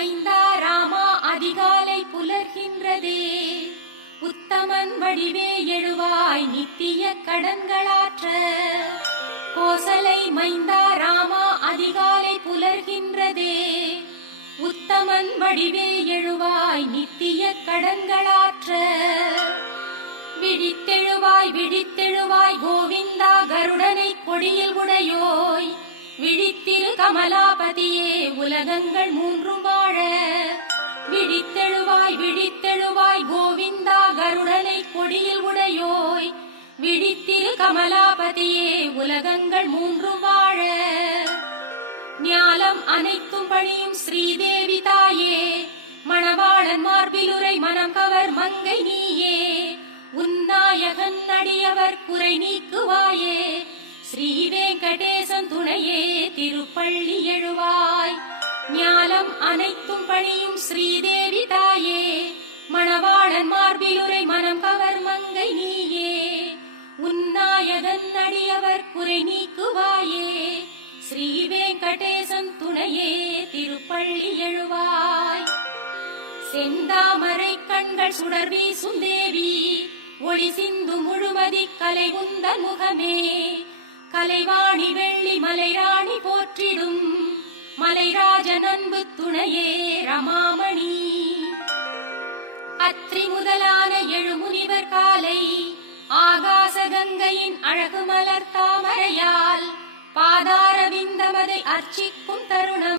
மைந்தா ராமா அதிகாலை புலர்கின்றதே. உத்தமன் வடிவே எழுவாய் நித்திய கடன்களாற்ற. கோசலை மைந்தா ராமா அதிகாலை புலர்கின்றதே. உத்தமன் வடிவே எழுவாய் நித்திய கடன்களாற்ற. விழித்தெழுவாய் விழித்தெழுவாய் கோவிந்தா கருடனை கொடியில் உடையோய். விழித்திரு கமலாபதியே உலகங்கள் மூன்றும் வாழ. விழித்தெழுவாய் விழித்தெழுவாய் கோவிந்தா கருடனை கொடியில் உடையோய். விழித்திரு கமலாபதியே உலகங்கள் மூன்றும் வாழ. ஞாலம் அனைத்தும் பணியும் ஸ்ரீதேவி தாயே. மணவாளன் மார்பிலுரை மனம் கவர் மங்கை நீயே. உன்னாயகன் அடியவர் குறை நீக்குவாயே. ஸ்ரீ வெங்கடேசன் துணையே திருப்பள்ளி எழுவாய். ஞாலம் அனைத்தும் பணியும் ஸ்ரீதேவி தாயே. மணவாளன் மார்பிலுரை மனம் கவர் மங்கை நீயே. உன்னாயகன் அடியவர் குறை நீக்குவாயே. ஸ்ரீ வெங்கடேசன் துணையே திருப்பள்ளி எழுவாய். செந்தாமரை கண்கள் சுடர் வீசும் தேவி. ஒளி சிந்து முழுமதி கலை உந்தன் முகமே. கலைவாணி வெள்ளி மலைராணி போற்றிடும். மலைராஜன் அன்பு துணையே ரமாமணி. அத்ரி முதலான எழுமுனிவர் காலை. ஆகாச கங்கையின் அழகு மலர் தாமரையால். பாதார விந்தமதை அர்ச்சிக்கும் தருணம்.